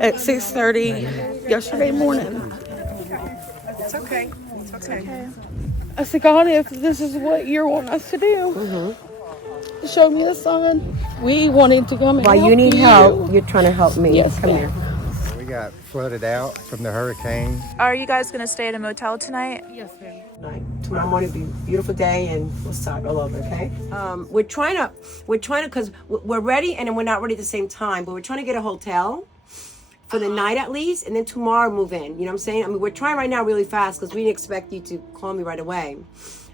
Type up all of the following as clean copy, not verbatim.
at 6:30 yesterday morning. It's okay. It's okay. I said, God, if this is what you're wanting us to do, show me the sign. We wanted to come and While help you need help, you're trying to help me. Yes, Come ma'am. here. We got flooded out from the hurricane. Are you guys gonna stay at a motel tonight? Yes, ma'am. Tomorrow morning will be a beautiful day, and we'll start all over. Okay. We're trying to, because we're ready, and then we're not ready at the same time. But we're trying to get a hotel for the night at least, and then tomorrow move in. You know what I'm saying? I mean, we're trying right now really fast because we didn't expect you to call me right away.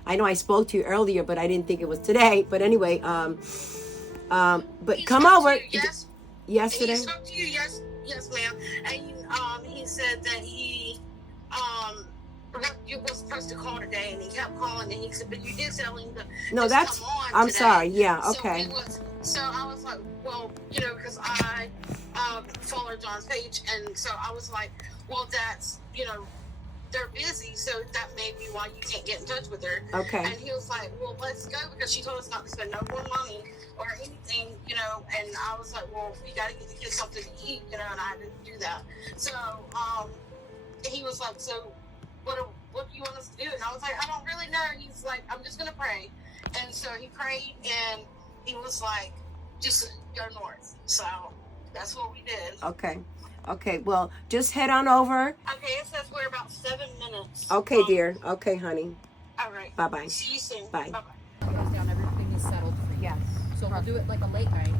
I know I spoke to you earlier, but I didn't think it was today. But anyway, but come over. Yes. Yesterday. He spoke to you, yes, ma'am. And he said that he you were supposed to call today, and he kept calling, and he said, but you did tell him to No, that's. come on I'm today. sorry. Yeah. Okay. So I was like, well, because I followed John's page, and so I was like, well, that's they're busy, so that may be why you can't get in touch with her. Okay. And he was like, well, let's go, because she told us not to spend no more money or anything, and I was like, well, we got to get the kids something to eat, and I didn't do that. So he was like, so what do you want us to do? And I was like, I don't really know. He's like, I'm just going to pray. And so he prayed, and he was like, just go north. So that's what we did. Okay, well, just head on over. Okay, it says we're about 7 minutes. Okay, dear. Okay, honey. All right. Bye-bye. See you soon. Bye. Bye-bye. Down, everything is settled. Yes. So we'll do it like a late night.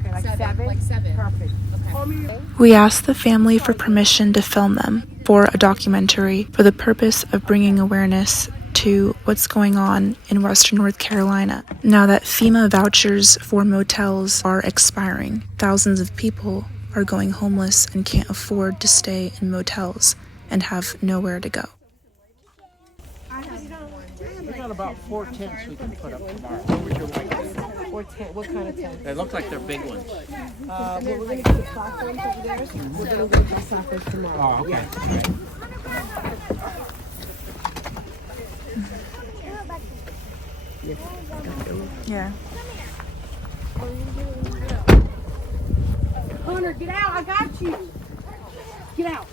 Okay, like 7? Like 7. Perfect. Okay. We asked the family for permission to film them for a documentary for the purpose of bringing awareness to what's going on in Western North Carolina. Now that FEMA vouchers for motels are expiring, thousands of people are going homeless and can't afford to stay in motels and have nowhere to go. We got about 4 tents we can put up tomorrow. What would you like? What kind of tent? They look like they're big ones. Well, we're going to get the platforms over there. So we're going to get the platforms tomorrow. Oh, okay. Yeah. Hunter, get out. I got you. Get out.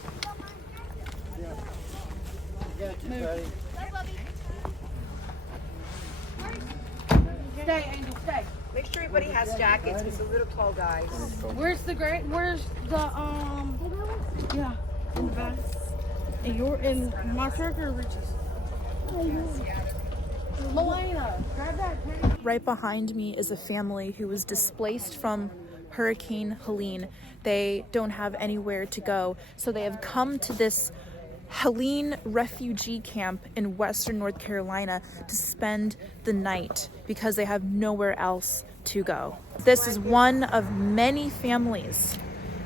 Stay, Angel, stay. Make sure everybody has jackets. It's a little tall, guys. Where's the yeah, in the back. And you're in my truck or Rich's? Melena, grab that. Right behind me is a family who was displaced from Hurricane Helene. They don't have anywhere to go, so they have come to this Helene refugee camp in Western North Carolina to spend the night because they have nowhere else to go. This is one of many families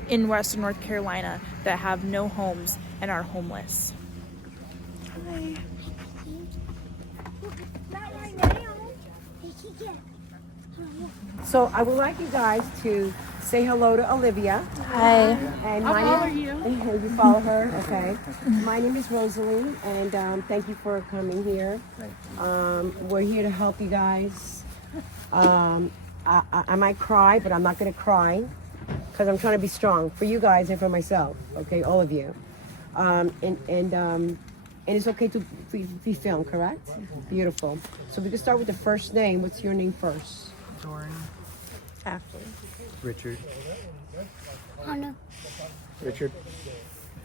in Western North Carolina that have no homes and are homeless. Hi. So I would like you guys to say hello to Olivia. Hi. And I'll follow you. You follow her? Okay. My name is Rosalie, and thank you for coming here. We're here to help you guys. I might cry, but I'm not going to cry because I'm trying to be strong for you guys and for myself. Okay, all of you. And it's okay to be filmed, correct? Beautiful. So we can start with the first name. What's your name first? Dorian. After. Richard. Hunter. Richard.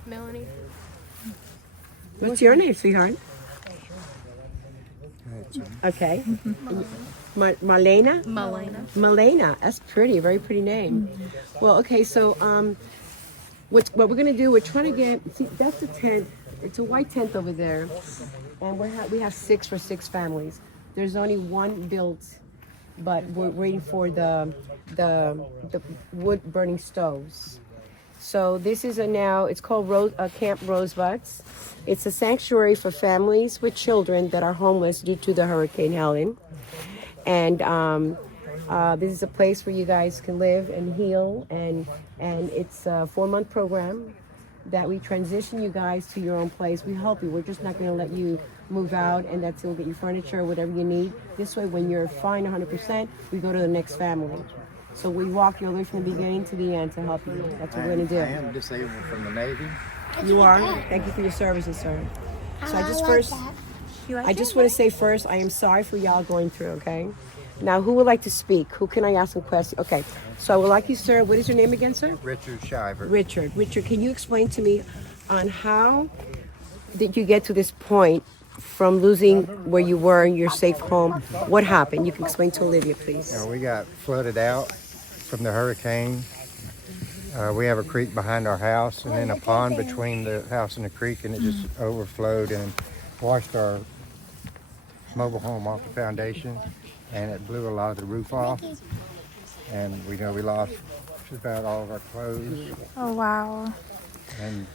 Melanie. What's your name, sweetheart? Okay. Marlena? Malena. That's pretty. Very pretty name. Well, okay. So, what we're gonna do? We're trying to get. See, that's the tent. It's a white tent over there, and we have 6 for 6 families. There's only one built, but we're waiting for the wood burning stoves. So this is it's called Camp Rosebuds. It's a sanctuary for families with children that are homeless due to the Hurricane Helene. And this is a place where you guys can live and heal. And it's a 4-month program that we transition you guys to your own place. We help you. We're just not going to let you move out and that's it. We'll get you furniture, whatever you need. This way, when you're fine 100%, we go to the next family. So we walk you all the way from the beginning to the end to help you. That's what we're going to do. I am disabled from the Navy. You are? Thank you for your services, sir. So I just You want to say first, I am sorry for y'all going through, okay? Now, who would like to speak? Who can I ask some questions? Okay, so I would like you, sir. What is your name again, sir? Richard Shiver. Richard, can you explain to me on how did you get to this point from losing where you were in your safe home? What happened? You can explain to Olivia, please. We got flooded out from the hurricane. We have a creek behind our house and then a pond between the house and the creek, and it just overflowed and washed our mobile home off the foundation, and it blew a lot of the roof off. And we lost just about all of our clothes Oh, wow. and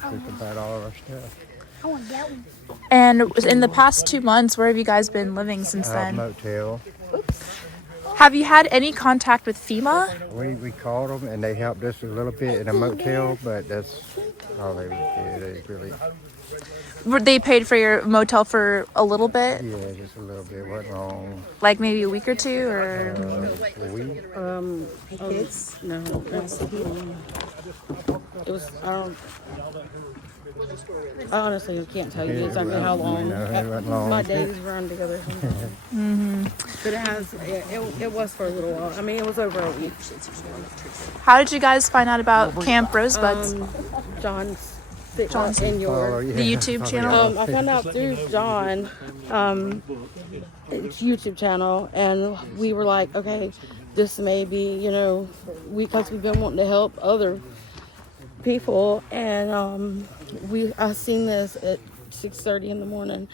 just about all of our stuff. And in the past 2 months, where have you guys been living since then? Motel. Have you had any contact with FEMA? We called them and they helped us a little bit in a motel, but that's all they did. They really, They paid for your motel for a little bit, yeah, just a little bit. Wasn't long. like maybe a week or two, or A week. Kids? No, it was. I honestly can't tell you exactly how long. No, it wasn't long. My days run together. But it was for a little while. I mean, it was over a week. how did you guys find out about Camp Rosebuds? John's and your. Oh, yeah. The YouTube channel? I found out through John, his YouTube channel, and we were like, okay, this may be, because we've been wanting to help other people, and I seen this at 6:30 in the morning,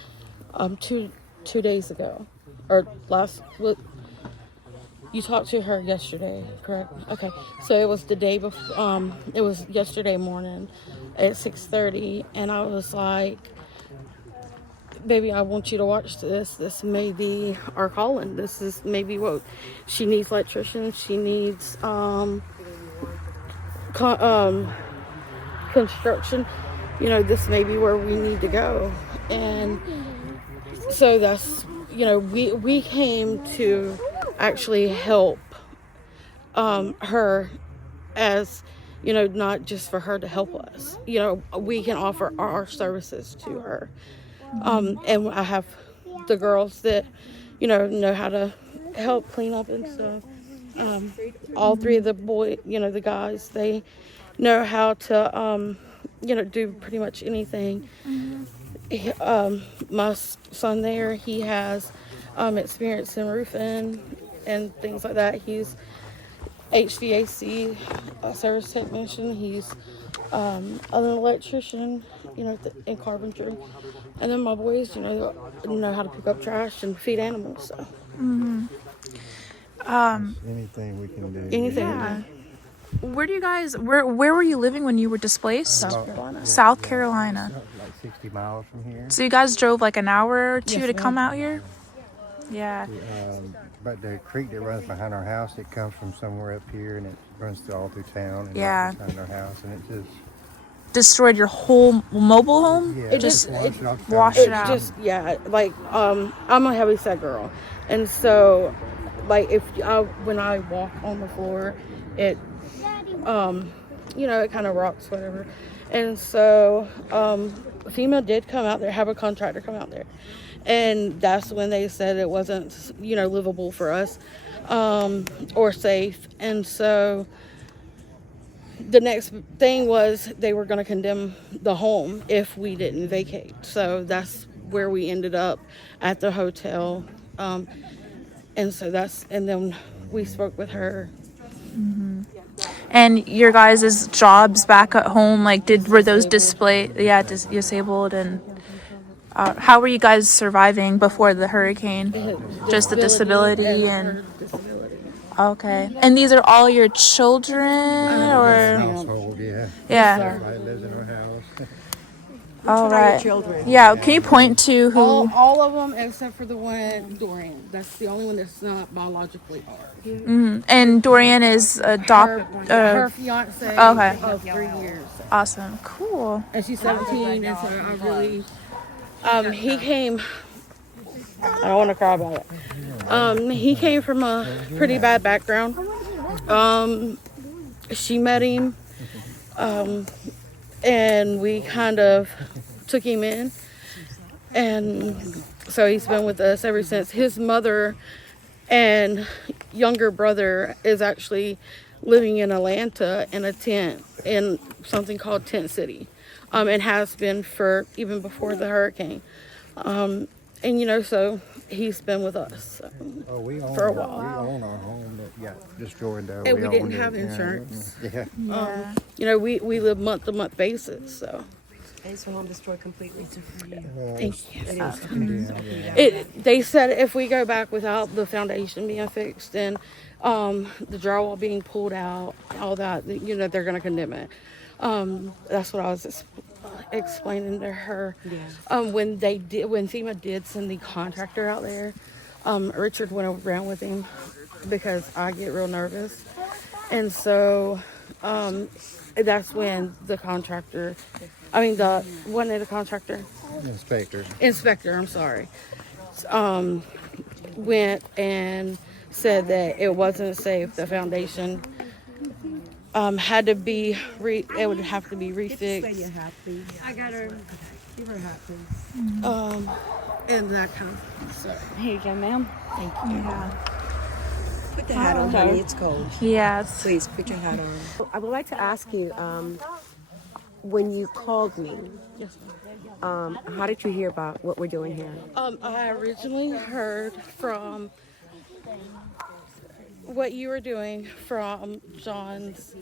2 days ago, or you talked to her yesterday, correct? Okay, so it was the day before. It was yesterday morning at 6:30, and I was like, baby, I want you to watch this. This may be our calling. This is maybe what she needs. Electricians. She needs construction. This may be where we need to go. And so that's, we came to actually help her, as not just for her to help us. We can offer our services to her. And I have the girls that, know how to help clean up and stuff. All three of the the guys, they know how to, do pretty much anything. My son there, he has experience in roofing and things like that. He's HVAC service technician. He's an electrician, in carpentry. And then my boys, know how to pick up trash and feed animals. So. Anything we can do. Anything. Yeah. Where do you guys? Where were you living when you were displaced? South Carolina. South Carolina. Like 60 miles from here. So you guys drove like an hour or two Yes, to ma'am. come out here? Yeah. But the creek that runs behind our house, it comes from somewhere up here and it runs all through town. And Yeah. right behind our house, and it just Destroyed your whole mobile home? yeah, It just washed it off the washed foundation. it out. Just I'm a heavy set girl, and so like when I walk on the floor, it it kind of rocks, whatever. And so FEMA did come out there, have a contractor come out there, and that's when they said it wasn't livable for us or safe. And so the next thing was they were going to condemn the home if we didn't vacate. So that's where we ended up at the hotel. And then we spoke with her. And your guys' jobs back at home, were those disabled, and how were you guys surviving before the hurricane? Just the disability and okay. And these are all your children, or Household, yeah. yeah? Everybody lives in our house. All What are your right. children? Yeah. Can you point to who? All of them except for the one, Dorian. That's the only one that's not biologically ours. And Dorian is Her fiance okay. of 3 years. Awesome. Cool. And she's 17, and so I really, he came I don't want to cry about it. He came from a pretty bad background. She met him, and we kind of took him in. And so he's been with us ever since. His mother and younger brother is actually living in Atlanta in a tent in something called Tent City, and has been for even before the hurricane. And so he's been with us for a while. We own our home that got destroyed though. And we didn't owned it, have insurance. Yeah. We live month to month basis, so. And it's home destroyed completely. Thank you. They said if we go back without the foundation being fixed, then the drywall being pulled out, all that, they're going to condemn it. That's what I was explaining to her. When FEMA did send the contractor out there, Richard went around with him because I get real nervous, and so that's when the contractor. Wasn't it a contractor? Inspector, I'm sorry. Went and said that it wasn't safe. The foundation had to be it would have to be refixed. I got her. Give her a hat, please. And that kind of stuff. Here you go, ma'am. Thank you. Yeah. Put the hat on, honey. It's cold. Yes. Please put your hat on. I would like to ask you, when you called me, Yes, how did you hear about what we're doing here? I originally heard from what you were doing from John's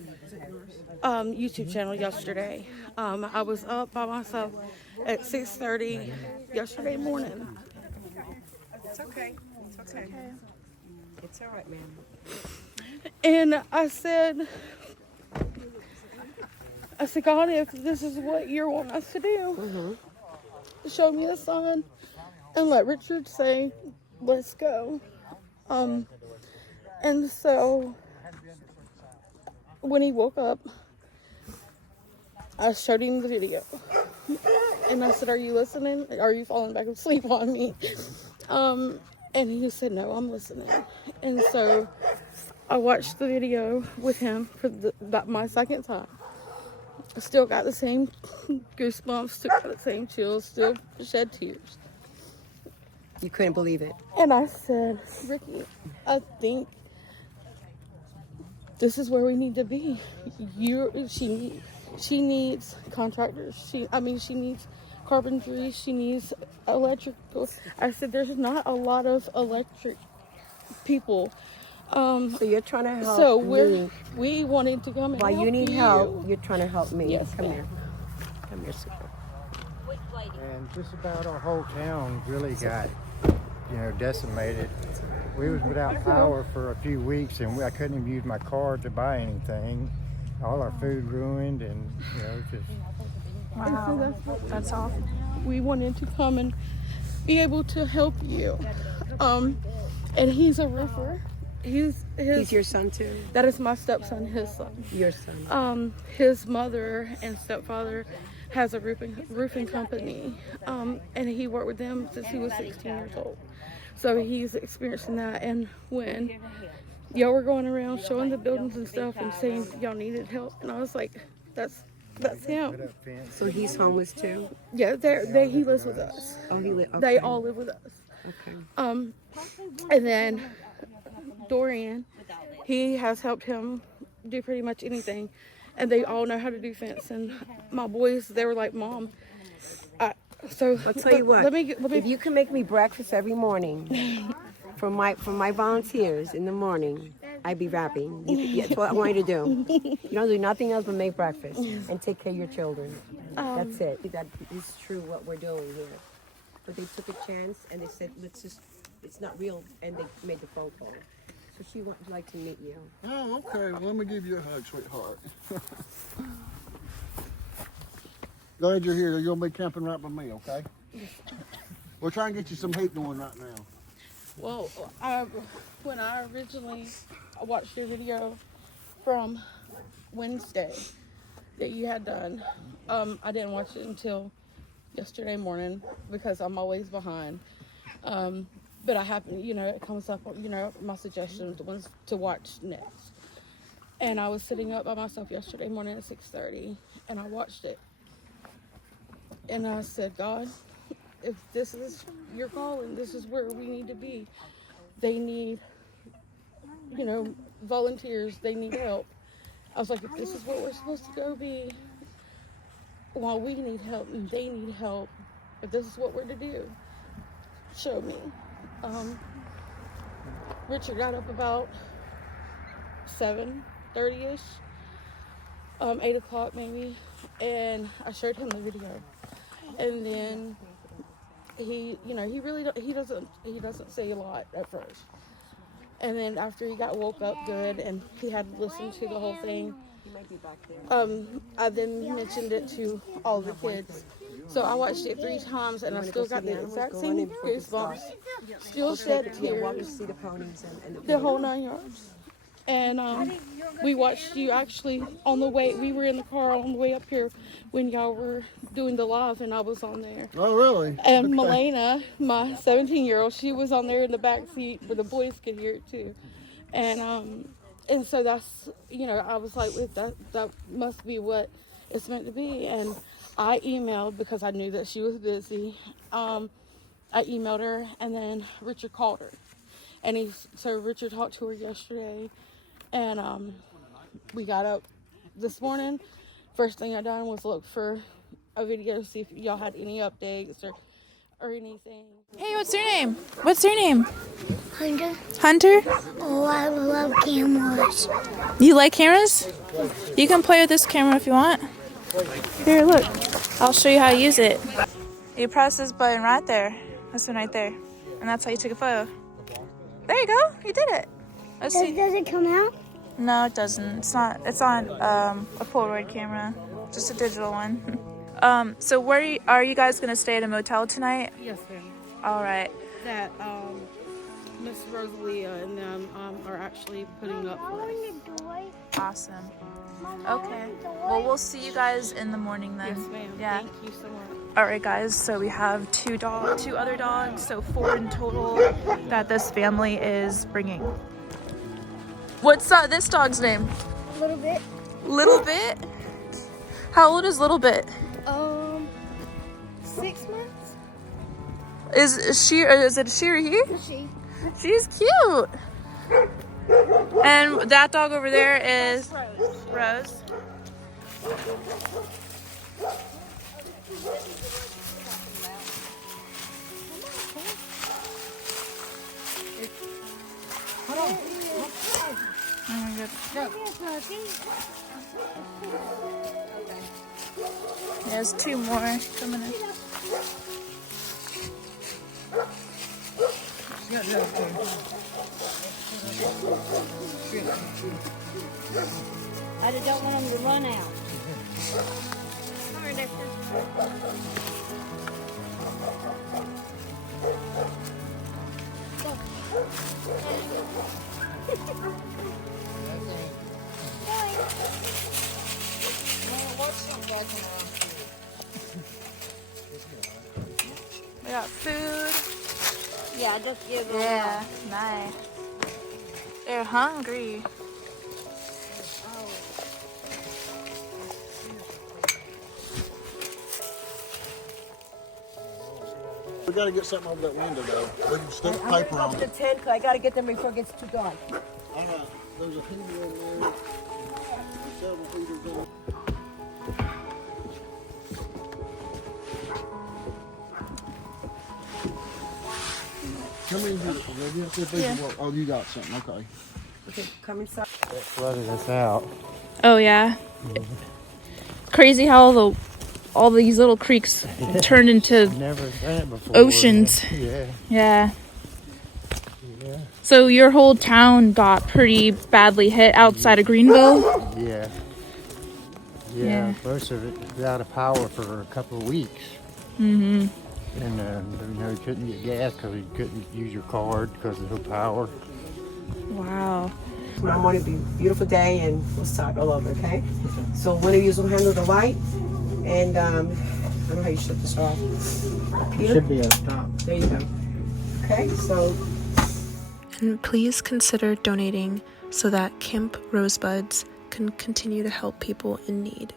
YouTube channel yesterday. I was up by myself at 6:30 yesterday morning. It's okay. It's okay. It's all right, ma'am. And I said, God, if this is what you want us to do, show me a sign and let Richard say, let's go. And so when he woke up, I showed him the video. And I said, are you listening? Are you falling back asleep on me? And he just said, no, I'm listening. And so I watched the video with him for my second time. I still got the same goosebumps, still got the same chills, still shed tears. You couldn't believe it. And I said, Ricky, I think this is where we need to be. She needs contractors. She needs carpentry. She needs electrical. I said, there's not a lot of electric people. So you're trying to help So me. we wanted to come and While help you need help, you're trying to help me. Yes, Come ma'am. here. Come here, super. And just about our whole town really got, decimated. We was without power for a few weeks, and I couldn't even use my car to buy anything. All our food ruined, and just. Wow. That's awful. We wanted to come and be able to help you. And he's a roofer. He's your son too? That is my stepson, his son. Your son. His mother and stepfather has a roofing company, and he worked with them since he was 16 years old. So he's experiencing that. And when y'all were going around showing the buildings and stuff and saying y'all needed help, and I was like, that's him. So he's homeless too? Yeah, he lives with us. Oh, okay. They all live with us. Okay. And then Dorian, he has helped him do pretty much anything, and they all know how to do fence. And my boys, they were like, Mom. So I'll tell you what. Let me. If you can make me breakfast every morning for my volunteers in the morning, I'd be rapping. That's what I want you to do. You don't do nothing else but make breakfast and take care of your children. That's it. That is true what we're doing here. But they took a chance and they said, it's not real, and they made the phone call. So she would like to meet you. Oh, okay. Well, let me give you a hug, sweetheart. Glad you're here. You'll be camping right with me, okay? We'll try and get you some heat going right now. Well, when I originally watched your video from Wednesday that you had done, I didn't watch it until yesterday morning because I'm always behind. But I happen, you know, it comes up, you know, my suggestions, the ones to watch next. And I was sitting up by myself yesterday morning at 6:30, and I watched it. And I said, God, if this is your calling, this is where we need to be. They need, you know, volunteers. They need help. I was like, if this is what we're supposed to go be, while we need help and they need help, if this is what we're to do, show me. Richard got up about 7:30ish, 8 o'clock maybe, and I showed him the video. And then he, you know, he doesn't say a lot at first. And then after he got woke up good and he had listened to the whole thing, I then mentioned it to all the kids. So I watched it 3 times and I still got the exact same goosebumps. Still shed tears. The whole 9 yards. And we watched you actually on the way. We were in the car on the way up here when y'all were doing the live, and I was on there. Oh, really? And okay. Melena, my 17-year-old, she was on there in the back seat where the boys could hear it too. And so that's, you know, I was like, that must be what it's meant to be. And I emailed because I knew that she was busy. I emailed her, and then Richard called her. And so Richard talked to her yesterday, and we got up this morning. First thing I done was look for a video to see if y'all had any updates or anything. Hey, what's your name? What's your name? Hunter. Hunter? Oh, I love cameras. You like cameras? You can play with this camera if you want. Here, look. I'll show you how to use it. You press this button right there. This one right there. And that's how you take a photo. There you go. You did it. Let's see. Does it come out? No, it doesn't. It's not a Polaroid camera. Just a digital one. So where are you guys gonna stay at a motel tonight? Yes, ma'am. All right. That Miss Rosalia and them are actually putting up for us. Awesome. Okay. Well, we'll see you guys in the morning then. Yes, ma'am. Yeah. Thank you so much. All right, guys. So we have two other dogs, so 4 in total that this family is bringing. What's this dog's name? Little bit. Little Bit? How old is Little Bit? 6 months. Is it she or he? She. She's cute. And that dog over there is Rose. Oh my god. There's 2 more coming in. I just don't want them to run out. Sorry, Dexter. We got food. Yeah, just give them. Yeah, nice. They're hungry. We gotta get something over that window though. We can stick paper on The it. tent, 'cause I gotta get them before it gets too dark. There's a heater in there. Several heaters in there. Come in here. Olivia. See if they can work. Oh, you got something. Okay. Okay, come inside. It flooded us out. Oh yeah. Crazy how all these little creeks turned into Never done it before. oceans. Yeah. Yeah. Yeah. So your whole town got pretty badly hit outside of Greenville? Yeah. Yeah. Yeah. Most of it was out of power for a couple of weeks. Mm-hmm. And you couldn't get gas because you couldn't use your card because of no power. Wow. Tomorrow morning will be a beautiful day and we'll start all over, okay? So one of you will handle the light and I don't know how you shut this off. It Peter? should be up top. There you go. Okay, so And please consider donating so that Camp Rosebuds can continue to help people in need.